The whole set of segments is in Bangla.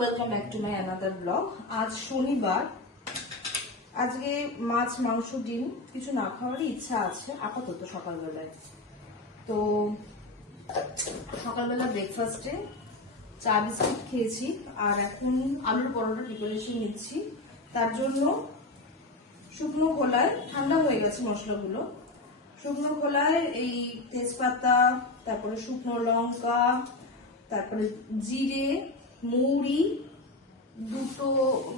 Welcome back to my another blog. আজ শনিবার, আজকে মাছ মাংস ডিম কিছু না খাওয়ারই ইচ্ছা আছে আপাতত সকালবেলায়। তো সকালবেলা ব্রেকফাস্টে চা বিস্কুট খেয়েছি আর এখন আলুর পরোটা প্রিপারেশন নিচ্ছি। তার জন্য শুকনো খোলায়, ঠান্ডা হয়ে গেছে মশলাগুলো, শুকনো খোলায় এই তেজপাতা, তারপরে শুকনো লঙ্কা, তারপরে জিরে, মৌরি, দুটো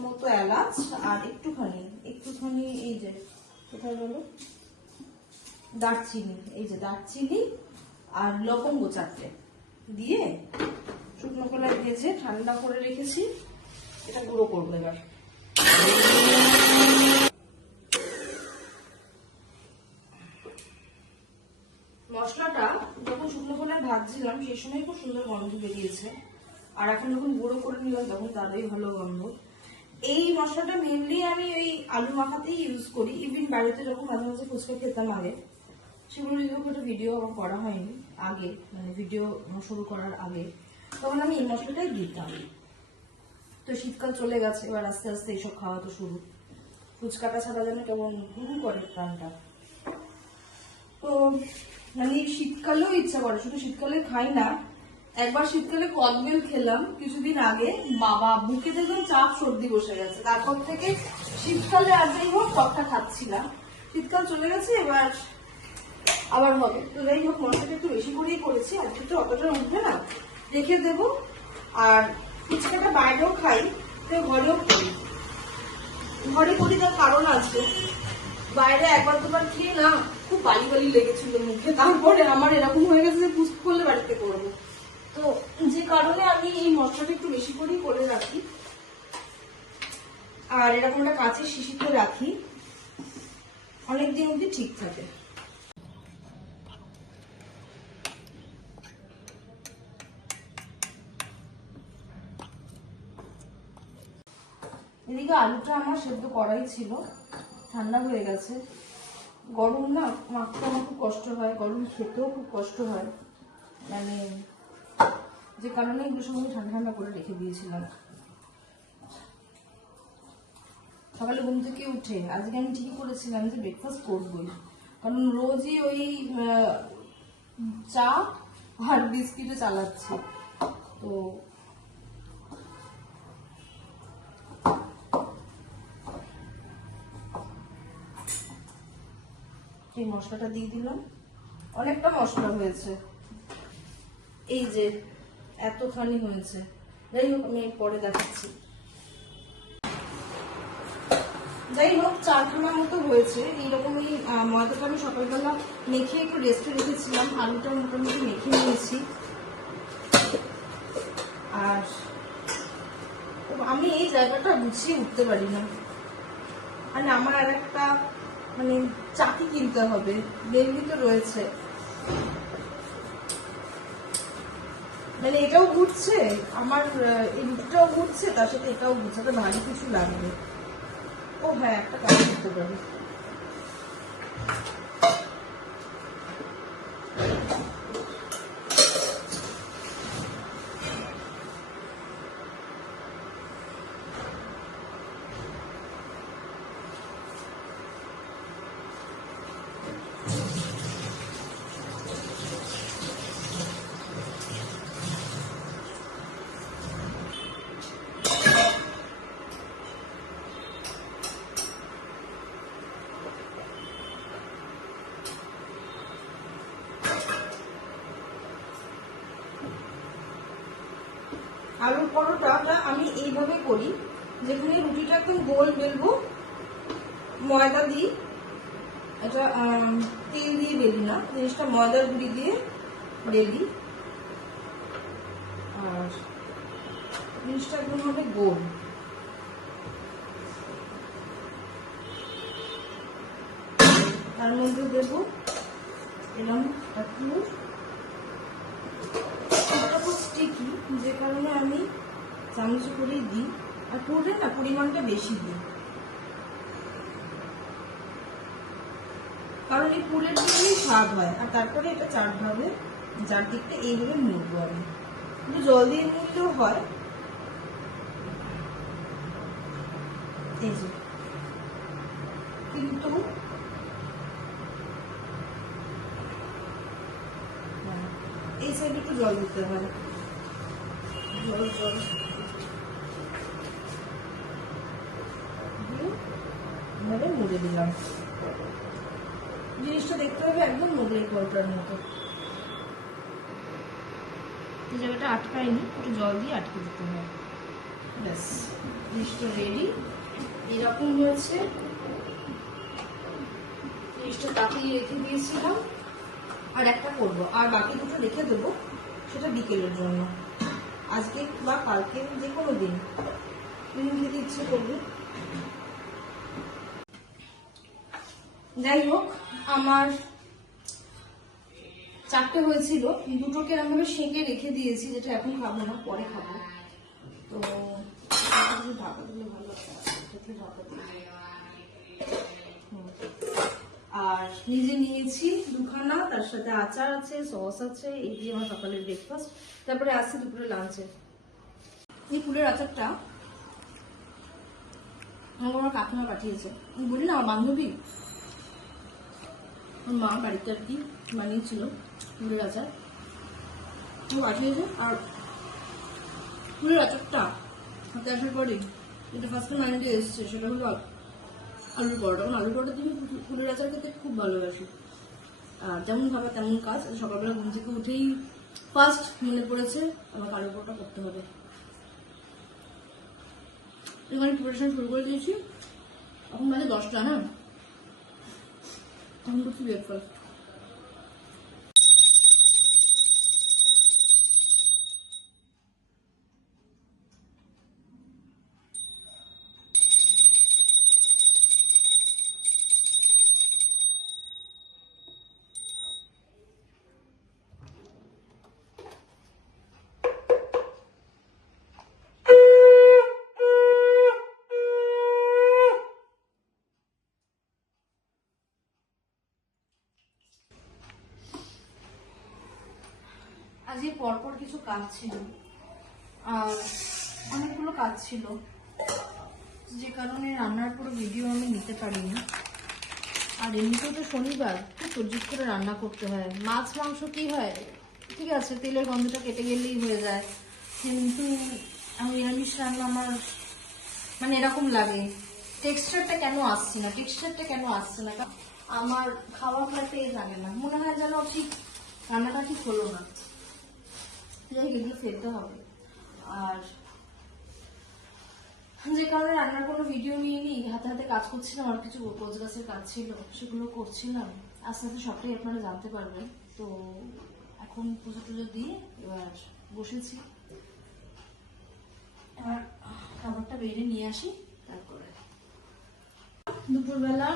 মতো এলাচ আর একটুখানি এই যে কোথায় গেল দারচিনি, এই যে দারচিনি আর লবঙ্গ চারটে দিয়ে শুকনো খোলায় ভেজে ঠান্ডা করে রেখেছি। এটা গুঁড়ো করবো এবার। মশলাটা যখন শুকনো খোলায় ভাজছিলাম সেই সময় খুব সুন্দর গন্ধ বেরিয়েছে, আর এখন যখন গুঁড়ো করে নিলাম তখন তারই ভালো গন্ধ। এই মশলাটা মেনলি আমি ওই আলু মাখাতেই ইউজ করি। ইভেন বাড়িতে যখন মাঝে মাঝে ফুচকা খেতাম আগে, সেগুলো একটা ভিডিও আমার করা হয়নি আগে, মানে ভিডিও শুরু করার আগে, তখন আমি এই মশলাটাই দিতাম। তো শীতকাল চলে গেছে, এবার আস্তে আস্তে এইসব খাওয়া তো শুরু। ফুচকাটা ছাড়া যেন কেমন ঘুরু করে প্রাণটা। তো মানে শীতকালেও ইচ্ছা করে, শুধু শীতকালে খাই না। একবার শীতকালে কদবেল খেলাম কিছুদিন আগে, বাবা বুকে দেখলাম চাপ সর্দি বসে গেছে। তারপর থেকে শীতকালে আর যাই হোক টকটা খাচ্ছি না। শীতকাল চলে গেছে, এবার আবার হবে। তো যাই হোক মশলাটা একটু বেশি করেই করেছি, আজকে তো অতটা উঠবে না, রেখে দেবো। আর ফুচকাটা বাইরেও খাই, তো ঘরেও করি। ঘরে করি তার কারণ আছে, বাইরে একবার দুবার খেয়ে না খুব বালি বালি লেগেছিল মুখে, তারপরে আমার এরকম হয়ে গেছে যে পুষ্প করলে বাড়িতে করবো। তো যে কারণে আমি এই মশলাটা একটু বেশি করেই করে রাখি, আর এরকম একটা কাঁচের শিশিতে রাখি, অনেকদিন অব্দি ঠিক থাকে। এদিকে আলুটা আমার সেদ্ধ করাই ছিল, ঠান্ডা হয়ে গেছে। গরম না মাখতে আমার খুব কষ্ট হয়, গরম খেতেও খুব কষ্ট হয়, মানে যে কারণে এগুলো সব আমি ঠান্ডা ঠান্ডা করে রেখে দিয়েছিলাম। সকালে ঘুম থেকে উঠে আজকে আমি ঠিকই করেছিলাম যে ব্রেকফাস্ট করবোই, কারণ রোজই ওই চা আর বিস্কিটে চালাচ্ছি। তো এই মশলাটা দিয়ে দিলাম, অনেকটা মশলা হয়েছে, এই যে এতখানি হয়েছে। যাই হোক আমি পরে দেখাচ্ছি। যাই হোক 4খানা মতো হয়েছে। এইরকমই ময়দাটা আমি সকালবেলা মেখে একটু রেস্টে রেখেছিলাম, আলুটা মোটামুটি মেখে নিয়েছি। আর আমি এই জায়গাটা গুছিয়ে উঠতে পারি না, মানে আমার আর একটা মানে চাকি কিনতে হবে, বেলনি তো রয়েছে, মানে এটাও ঘুরছে আমার, এই রুটিটাও ঘুরছে, তার সাথে এটাও ঘুরছে, তো ভারী কিছু লাগবে। ও হ্যাঁ, একটা কাজ করতে পারি। আলুর পরোটাটা আমি এইভাবে করি, যেখানে রুটিটা একদম গোল বেলবো, ময়দা দিই, এটা তেল দিয়ে বেলি না, জিনিসটা ময়দার গুঁড়ি দিয়ে বেলি, আর জিনিসটা একদম হবে গোল। তার মধ্যে দেবো এরকম খুব স্টিকি, যে কারণে আমি চামচ করেই দিই, আর পুরের না পরিমাণটা বেশি দিই, কারণ এই পুরের দিকেই স্বাদ হয়। আর তারপরে এটা চারভাবে, চারদিকটা এইভাবে মুড়বো আমি, কিন্তু জল দিয়ে মুড়লেও হয়, এই যে কিন্তু এই সাইডে একটু জল দিতে হয়, জল জল এভাবে মুড়ে দিলাম। জিনিসটা দেখতে হবে একদম মোগলাই পরোটার মতো। এই জায়গাটা আটকায়নি, একটু জল দিয়ে আটকে দিতে হয়। ব্যাস জিনিসটা রেডি। এরকম হয়েছে। জিনিসটা তাকিয়ে রেখে দিয়েছিলাম, আর একটা করবো, আর বাকি দুটো রেখে দেবো সেটা বিকেলের জন্য। আজকে বা কালকে যে কোনো দিন খেতে ইচ্ছে করবে। যাই হোক, আমার 4টে হয়েছিল, দুটোকে এরকম ভাবে সেঁকে রেখে দিয়েছি, যেটা এখন খাবো না, পরে খাবো। তো ঢাকা দিলে ভালো আর নিজে নিয়েছি দুখানা, তার সাথে আচার আছে, সস আছে, এই দিয়ে আমার সকালের ব্রেকফাস্ট। তারপরে আসছি দুপুরে লাঞ্চে। এই ফুলের আচারটা আমার কাকিমা পাঠিয়েছে। আমি বলি না, আমার বান্ধবী, আমার মা বাড়িতে আর কি বানিয়েছিল ফুলের আচার, ও পাঠিয়েছে। আর ফুলের আচারটা হাতে আসার পরে যেটা ফার্স্টে মাইন্ডে এসছে সেটা হলো আলুর পরোটা। কারণ আলুর পরোটা তুমি ফুলের আচার খেতে খুব ভালোবাসি। আর যেমন খাবার তেমন কাজ। সকালবেলা ঘুম থেকে উঠেই ফার্স্ট মনে পড়েছে আমাকে আলুর পরোটা করতে হবে। এখানে প্রিপারেশন শুরু করে দিয়েছি। এখন বাজে 10টা, হ্যাঁ, এখন করছি ব্রেকফাস্ট। আজকে পরপর কিছু কাজ ছিল, আর অনেকগুলো কাজ ছিল, যে কারণে রান্নার পুরো ভিডিও আমি নিতে পারিনি। আর এমনিতেও তো শনিবার খুব তরজিত করে রান্না করতে হয়। মাছ মাংস কি হয়, ঠিক আছে, তেলের গন্ধটা কেটে গেলেই হয়ে যায়, কিন্তু আমি নিরামিষ রান্না আমার মানে এরকম লাগে, টেক্সচারটা কেন আসছে না, আমার খাওয়া খাইতে লাগে না, মনে হয় যেন ঠিক রান্নাটা ঠিক হলো না। এগুলো ফেলতে হবে। আর যে কারণে রান্নার কোনো ভিডিও নিয়ে নিই, হাতে হাতে কাজ করছিলাম, আর কিছু গোছ গাছের কাজ ছিল সেগুলো করছিলাম। আস্তে আস্তে সবটাই আপনারা জানতে পারবেন। তো এখন পুজো টুজো দিয়ে এবার বসেছি, এবার খাবারটা বেড়ে নিয়ে আসি। তারপরে দুপুরবেলা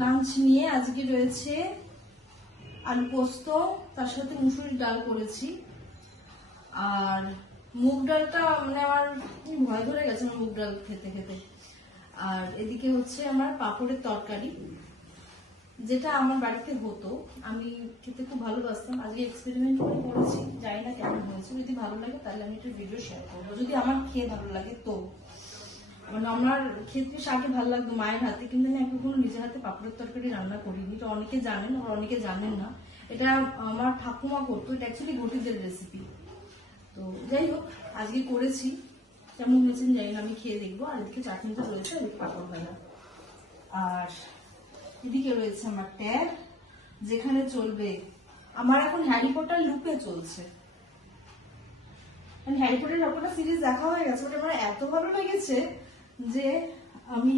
লাঞ্চ নিয়ে আজকে রয়েছে আলু পোস্ত, তার সাথে মুসুরির ডাল করেছি। আর মুগ ডালটা মানে আমার ভয় ধরে গেছে আমার মুগ ডাল খেতে খেতে। আর এদিকে হচ্ছে আমার পাঁপড়ের তরকারি, যেটা আমার বাড়িতে হতো, আমি খেতে খুব ভালোবাসতাম। আজকে এক্সপেরিমেন্ট করে করেছি, জানি না কেমন হয়েছে। যদি ভালো লাগে তাহলে আমি একটা ভিডিও শেয়ার করবো, যদি আমার খেয়ে ভালো লাগে তো। মানে আমার খেতে শাকে ভালো লাগতো মায়ের হাতে, কিন্তু আমি কখনো নিজের হাতে পাঁপড়ের তরকারি রান্না করিনি। এটা অনেকে জানেন, আবার অনেকে জানেন না। এটা আমার ঠাকুমা করতো, এটা অ্যাকচুয়ালি ঘটিদের রেসিপি। তো যাই হোক, আজকে করেছি, কেমন হয়েছে জানি না, আমি খেয়ে দেখবো। আর এদিকে চাটনিটা রয়েছে, এদিকে পাঁপড় ভাজা। আর এদিকে রয়েছে আমার ট্যাব, যেখানে চলবে আমার এখন হ্যারি পটার লুপে চলছে। হ্যারি পটার সবকটা সিরিজ দেখা হয়ে গেছে, ওটা আমার এত ভালো লেগেছে যে আমি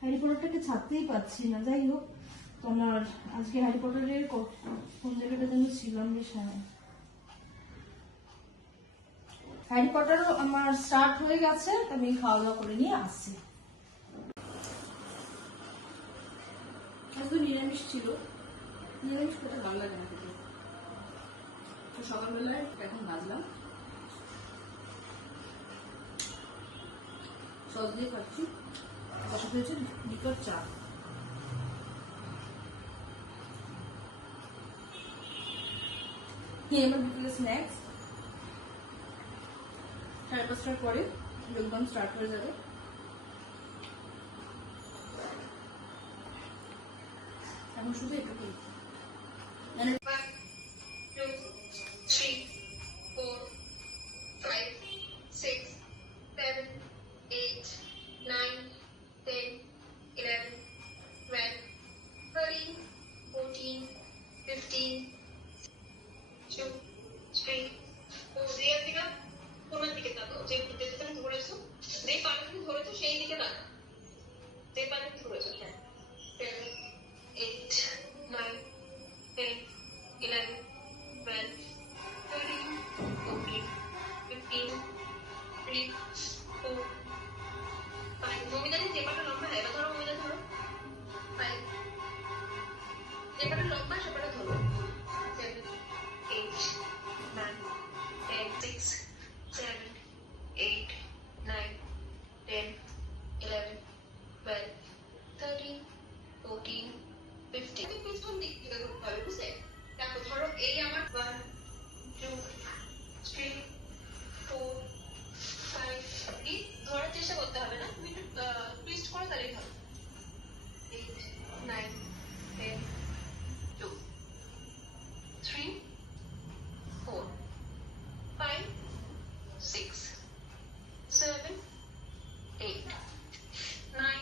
হ্যারি পটারটাকে ছাড়তেই পারছি না। যাই হোক, তোমার আজকে হ্যারি পটারের কোন জায়গাটা যেন ছিলাম বেশ, হ্যারি পটারও আমার স্টার্ট হয়ে গেছে। আমি খাওয়া দাওয়া করে নিয়ে আসছি। আজকে নিরামিষ ছিল, নিরামিষ খেতে ভালো লাগে না খেতে। তো সকালবেলায় এখন ভাজলাম, সস দিয়ে খাচ্ছি। কষা হয়েছে লিকার চা। আমার বিকেলের স্ন্যাক্স 5:30টার পরে যোগদান স্টার্ট হয়ে যাবে। এখন শুধু এটুকুই মানে 1 2 3 4 5 6 7 8 9 10 11 12 13 14 15 2 3 4 দিয়ে দিকে কোনের দিকে তাকাও যে যেটা তুমি ধরেছো যে পাটা তুমি ধরেছো সেই দিকে তাকাও যে পাটা তুমি ধরেছো হ্যাঁ 7 8 9 10 11 12 13 14 15 3 4 5 মমিতাদি যে পাটা লম্বা হয় এবার ধরো মমিতা ধরো 5 যে পাটা লম্বা সে পাটা ধরো 7 8 9 10 6 7 8 9 10 11 12 13 14 15 তুমি পিছন দিক থেকে ধরতে হবে বুঝলে দেখো ধরো এই আমার 1 2 3 4 5 এই ধরার চেষ্টা করতে হবে না তুমি একটু টুইস্ট করো তাহলেই হবে 8 9 10 2 3 4 5 6 7 8 9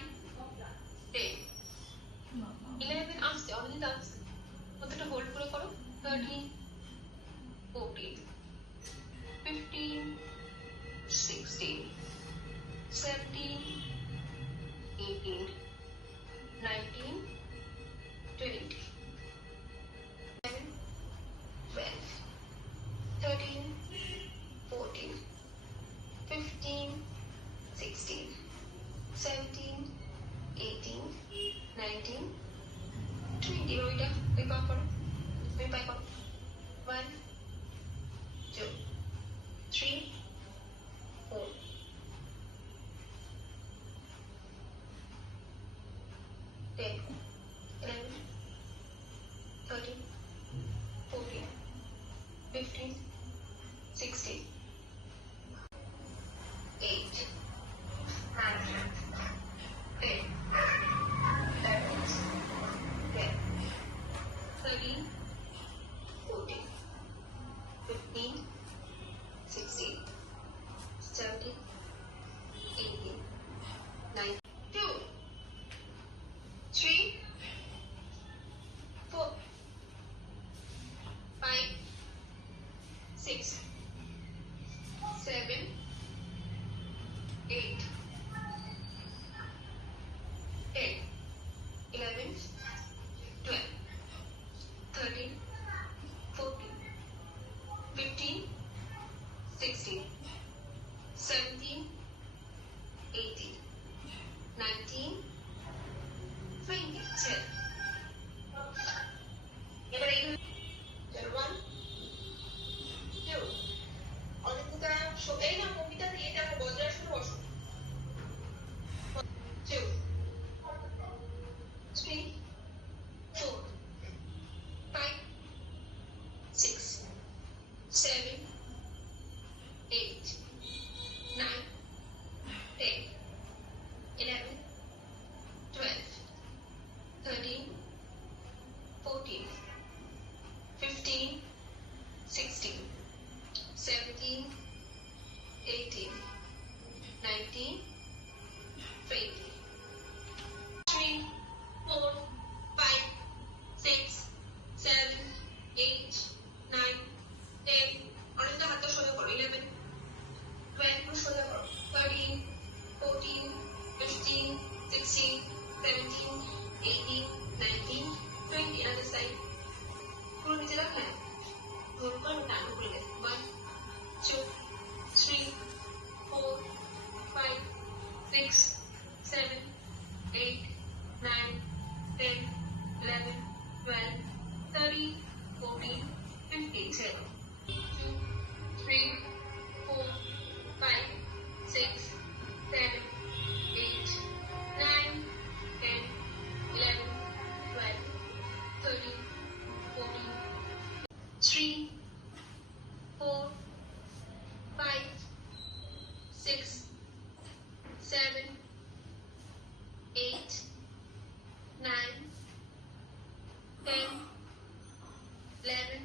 10 11 আসছে অনেক আসছে কতটা হোল্ড করে করো 13 14 15 16 17 18 19 20 11 12 13 14 15 16 17 18 19 20 ওইটা ওই পা করো ওই পায়ে করো 1 2 3 4 10 11 13 14 15 16 8 9 10 11 12 13 14 15 16 17 18 19 2 3 4 5 6 7 8 10 11 12 13 14 15 16 17 18 19 20 চল এবার এই চল 1 2 অনেকটা এই না কবিতা দিয়ে দেখো বজ্রাসনে বসো 2 3 4 5 6 7 8 9 10 11 12 13 14 15 16 17 18 19 20 3 4 5 6 7 8 9 10 অনেকটা হাতটা সোজা করো 11 12 পুরো সোজা করো 13 14 15 16 17 18 19 20 other side পুরো নিচে রাখলে ধরো করো টান উপরে গেছে 1 2 3 4 5 6 7 8 9 10 11 12 13 14 15 7 2 3 4 5 6 7 8 9 10 11 12 13 14 3 4 5 6 7 8 9 11,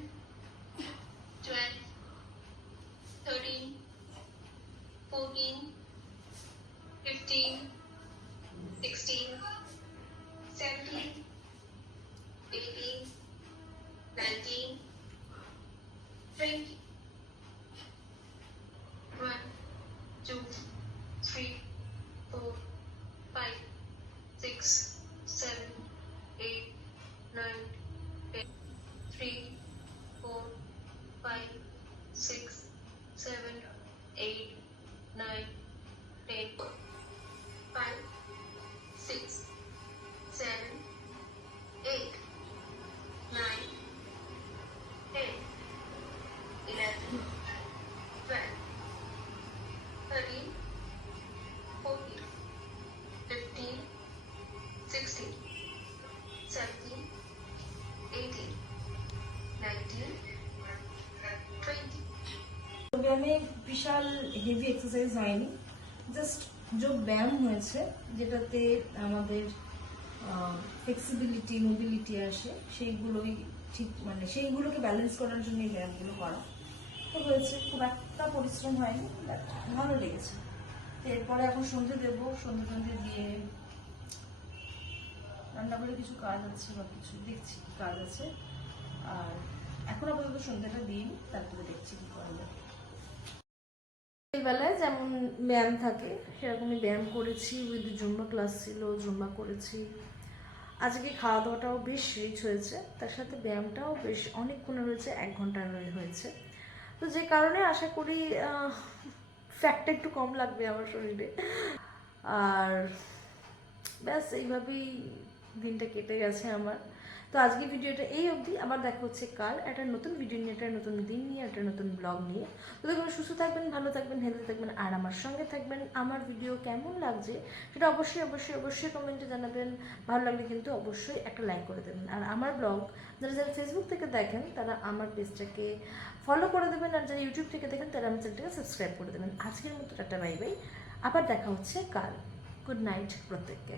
12, 13, 14, 15, 16, 17, 18, 19, 20. 1, 2, 3, 4, 5, 6, 7, 8, 9, 10. 3, 4, 5, 6, 7, 8, 9, 10. 5, 6, 7, 8, 9, 10, 11, 12, 13, 14, 15, 16, 17, 18, 19, 20. ব্যায়ামে বিশাল হেভি এক্সারসাইজ হয়নি, জাস্ট যোগ ব্যায়াম হয়েছে যেটাতে আমাদের ফ্লেক্সিবিলিটি মোবিলিটি আসে, সেইগুলোই ঠিক মানে সেইগুলোকে ব্যালেন্স করার জন্য এই ব্যায়ামগুলো করা তো হয়েছে। খুব একটা পরিশ্রম হয়নি, but ভালো লেগেছে। তো এরপরে এখন সন্ধে দেবো, সন্ধে টন্ধে দিয়ে রান্নাঘরে কিছু কাজ আছে বা কিছু দেখছি কি কাজ আছে। আর এখন আপাতত সন্ধ্যাটা দিইনি, তারপরে দেখছি কি করা যায়। বেলায় যেমন ব্যায়াম থাকে সেরকমই ব্যায়াম করেছি, উইথ জুম্বা ক্লাস ছিল, জুম্বা করেছি। আজকে খাওয়া দাওয়াটাও বেশ রিচ হয়েছে, তার সাথে ব্যায়ামটাও বেশ অনেকক্ষণ হয়েছে, 1 ঘন্টার হয়েছে। তো যে কারণে আশা করি ফ্যাটটা একটু কম লাগবে আমার শরীরে। আর ব্যাস এইভাবেই দিনটা কেটে গেছে আমার। তো আজকে ভিডিওটা এই অবধি, আবার দেখা হচ্ছে কাল একটা নতুন ভিডিও নিয়ে, একটা নতুন দিন নিয়ে, একটা নতুন ব্লগ নিয়ে। তো দেখুন, সুস্থ থাকবেন, ভালো থাকবেন, হেলদি থাকবেন, আর আমার সঙ্গে থাকবেন। আমার ভিডিও কেমন লাগছে সেটা অবশ্যই অবশ্যই অবশ্যই কমেন্টে জানাবেন। ভালো লাগলে কিন্তু অবশ্যই একটা লাইক করে দেবেন। আর আমার ব্লগ যারা যারা ফেসবুক থেকে দেখেন তারা আমার পেজটাকে ফলো করে দেবেন, আর যারা ইউটিউব থেকে দেখেন তারা আমার চ্যানেলটাকে সাবস্ক্রাইব করে দেবেন। আজকের মতো টাটা, বাই বাই, আবার দেখা হচ্ছে কাল। গুড নাইট প্রত্যেককে।